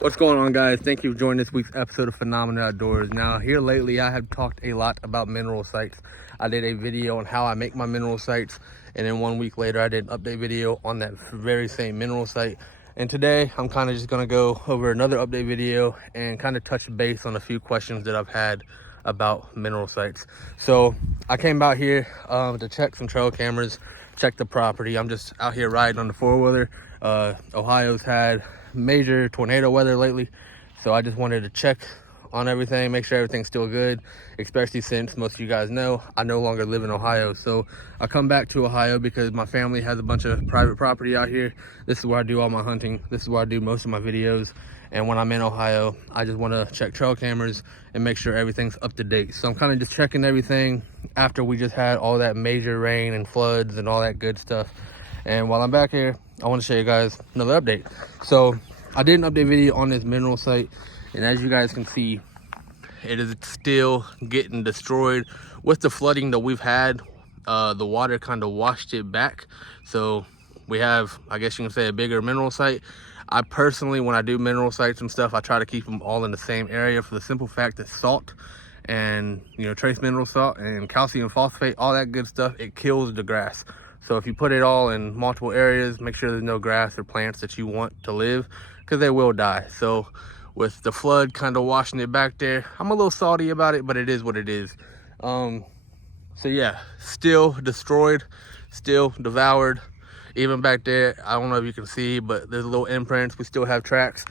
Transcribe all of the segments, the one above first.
What's going on, guys? Thank you for joining this week's episode of Phenomenal Outdoors. Now, here lately, I have talked a lot about mineral sites. I did a video on how I make my mineral sites, and then 1 week later, I did an update video on that very same mineral site. And today, I'm kind of just going to go over another update video and kind of touch base on a few questions that I've had about mineral sites. So, I came out here to check some trail cameras, check the property. I'm just out here riding on the four-wheeler. Ohio's had major tornado weather lately, so I just wanted to check on everything, make sure everything's still good, especially since most of you guys know I no longer live in Ohio. So I come back to Ohio because my family has a bunch of private property out here. This is where I do all my hunting, this is where I do most of my videos, and when I'm in Ohio, I just want to check trail cameras and make sure everything's up to date. So I'm kind of just checking everything after we just had all that major rain and floods and all that good stuff. And while I'm back here, I want to show you guys another update. So I did an update video on this mineral site, and as you guys can see, it is still getting destroyed. With the flooding that we've had, the water kind of washed it back. So we have, I guess you can say, a bigger mineral site. I personally, when I do mineral sites and stuff, I try to keep them all in the same area for the simple fact that salt and, you know, trace mineral salt and calcium phosphate, all that good stuff, it kills the grass. So if you put it all in multiple areas, make sure there's no grass or plants that you want to live, because they will die. So with the flood kind of washing it back there, I'm a little salty about it, but it is what it is. So yeah, still destroyed, still devoured. Even back there, I don't know if you can see, but there's little imprints. We still have tracks.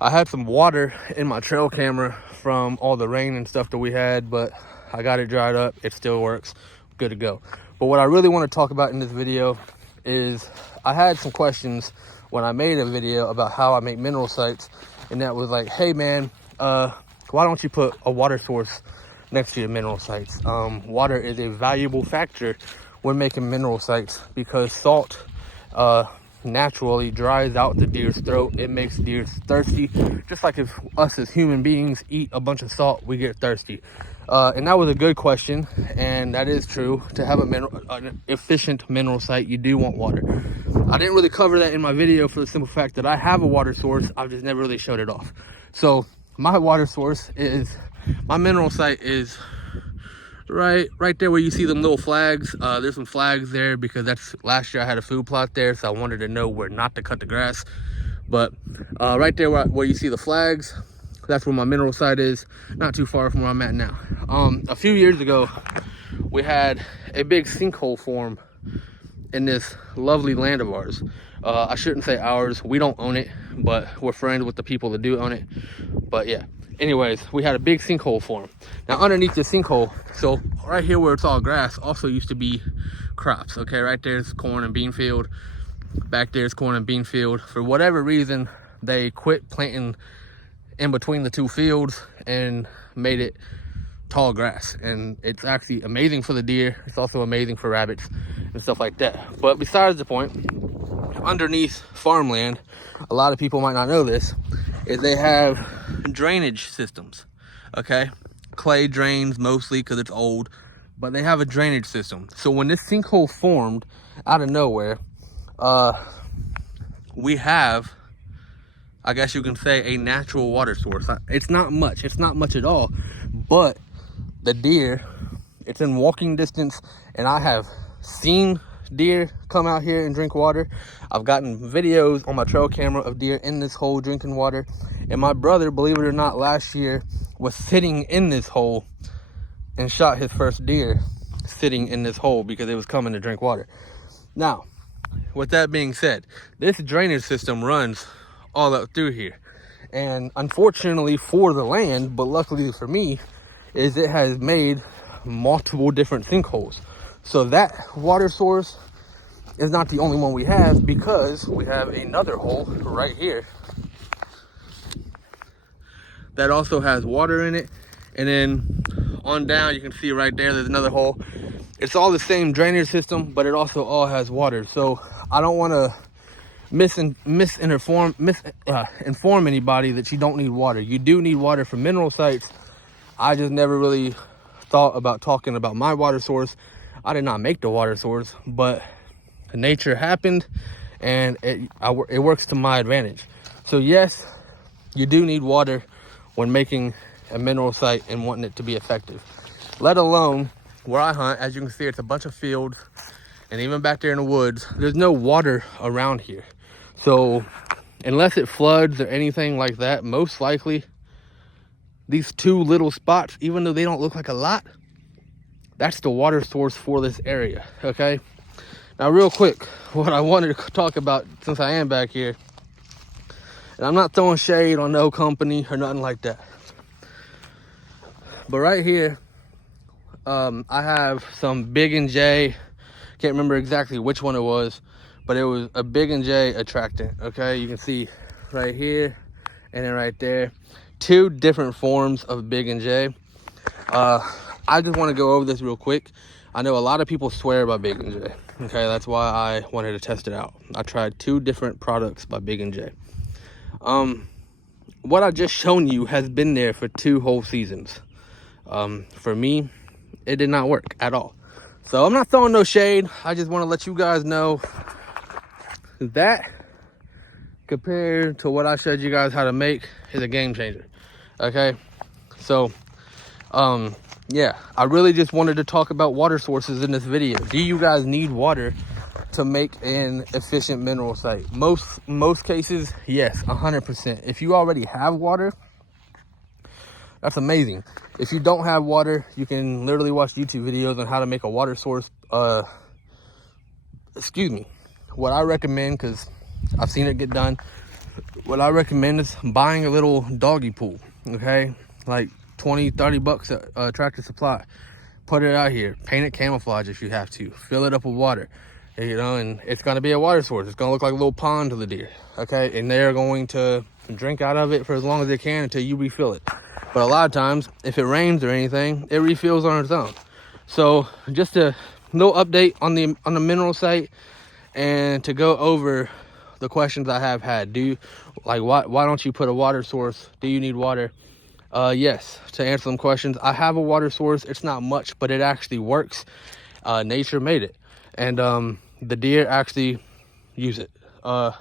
I had some water in my trail camera from all the rain and stuff that we had, but I got it dried up. It still works. Good to go. But what I really want to talk about in this video is I had some questions when I made a video about how I make mineral sites, and that was like, hey man, why don't you put a water source next to your mineral sites? Water is a valuable factor when making mineral sites because salt naturally dries out the deer's throat. It makes deer thirsty, just like if us as human beings eat a bunch of salt, we get thirsty. And that was a good question, and that is true. To have an efficient mineral site, you do want water. I didn't really cover that in my video for the simple fact that I have a water source. I've just never really showed it off. So my water source is, my mineral site is right there where you see them little flags. There's some flags there because that's, last year I had a food plot there, so I wanted to know where not to cut the grass. But right there where you see the flags, that's where my mineral site is, not too far from where I'm at now. A few years ago, we had a big sinkhole form in this lovely land of ours. I shouldn't say ours, we don't own it, but we're friends with the people that do own it. But yeah, anyways, we had a big sinkhole form. Now underneath the sinkhole, so right here where it's all grass, also used to be crops. Okay, right there's corn and bean field. Back there's corn and bean field. For whatever reason, they quit planting in between the two fields and made it tall grass, and it's actually amazing for the deer. It's also amazing for rabbits and stuff like that. But besides the point, underneath farmland, a lot of people might not know this, is they have drainage systems. Okay, clay drains mostly because it's old, but they have a drainage system. So when this sinkhole formed out of nowhere, we have, I guess you can say, a natural water source. It's not much at all, but the deer, it's in walking distance, and I have seen deer come out here and drink water. I've gotten videos on my trail camera of deer in this hole drinking water, and my brother, believe it or not, last year was sitting in this hole and shot his first deer sitting in this hole because it was coming to drink water. Now, with that being said, this drainage system runs all up through here, and unfortunately for the land, but luckily for me, is it has made multiple different sinkholes. So that water source is not the only one we have, because we have another hole right here that also has water in it. And then on down, you can see right there's another hole. It's all the same drainage system, but it also all has water. So I don't want to inform anybody that you don't need water. You do need water for mineral sites. I just never really thought about talking about my water source. I did not make the water source, but nature happened, and it works to my advantage. So yes, you do need water when making a mineral site and wanting it to be effective. Let alone where I hunt, as you can see, it's a bunch of fields, and even back there in the woods, there's no water around here. So unless it floods or anything like that, most likely these two little spots, even though they don't look like a lot, that's the water source for this area, okay? Now, real quick, what I wanted to talk about, since I am back here, and I'm not throwing shade on no company or nothing like that, but right here, I have some Big and J, can't remember exactly which one it was, but it was a Big and J attractant, okay? You can see right here and then right there, two different forms of Big and J. I just want to go over this real quick. I know a lot of people swear by Big and J, okay? That's why I wanted to test it out. I tried two different products by Big and J. What I just shown you has been there for 2 whole seasons. For me, it did not work at all. So I'm not throwing no shade. I just want to let you guys know that compared to what I showed you guys how to make is a game changer, okay? So yeah, I really just wanted to talk about water sources in this video. Do you guys need water to make an efficient mineral site? Most cases, yes, 100%. If you already have water, that's amazing. If you don't have water, you can literally watch YouTube videos on how to make a water source. What I recommend, because I've seen it get done, what I recommend is buying a little doggy pool, okay? Like 20, 30 bucks at Tractor Supply. Put it out here, paint it camouflage if you have to, fill it up with water, you know, and it's gonna be a water source. It's gonna look like a little pond to the deer, okay? And they're going to drink out of it for as long as they can until you refill it. But a lot of times, if it rains or anything, it refills on its own. So just a little update on the mineral site, and to go over the questions I have had. Why don't you put a water source? Do you need water? Yes, to answer some questions, I have a water source. It's not much, but it actually works. Nature made it, and the deer actually use it. Never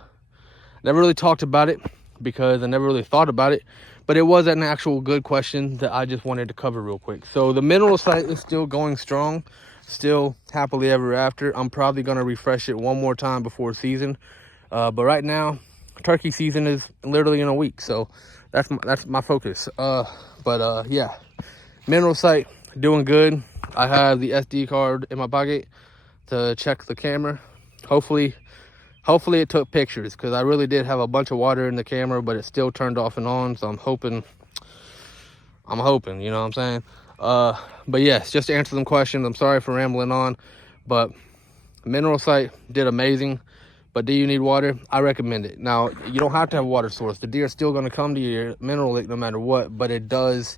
really talked about it because I never really thought about it, but it was an actual good question that I just wanted to cover real quick. So the mineral site is still going strong, still happily ever after. I'm probably going to refresh it one more time before season, but right now turkey season is literally in a week, so that's my focus. Yeah, mineral site doing good. I have the SD card in my pocket to check the camera. Hopefully it took pictures, because I really did have a bunch of water in the camera, but it still turned off and on. So I'm hoping, you know what I'm saying? But yes, just to answer some questions, I'm sorry for rambling on, but mineral site did amazing. But do you need water? I recommend it. Now, you don't have to have a water source. The deer are still going to come to your mineral lake no matter what, but it does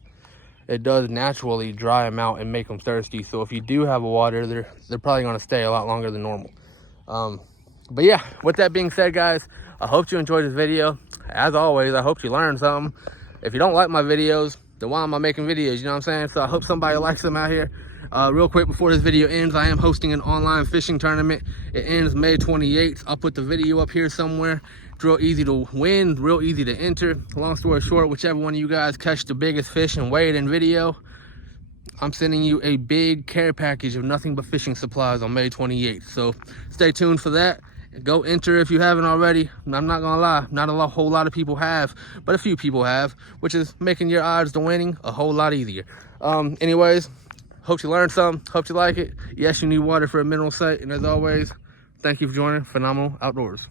naturally dry them out and make them thirsty. So if you do have a water, they're probably going to stay a lot longer than normal. But yeah, with that being said, guys, I hope you enjoyed this video. As always, I hope you learned something. If you don't like my videos, then why am I making videos? You know what I'm saying? So I hope somebody likes them out here. Real quick before this video ends, I am hosting an online fishing tournament. It ends May 28th. I'll put the video up here somewhere. It's real easy to win, real easy to enter. Long story short, whichever one of you guys catch the biggest fish and weigh it in video, I'm sending you a big care package of nothing but fishing supplies on May 28th. So stay tuned for that. Go enter if you haven't already. I'm not gonna lie, not a whole lot of people have, but a few people have, which is making your odds to winning a whole lot easier. Anyways, hope you learned something, hope you like it. Yes, you need water for a mineral site, and as always, thank you for joining Phenomenal Outdoors.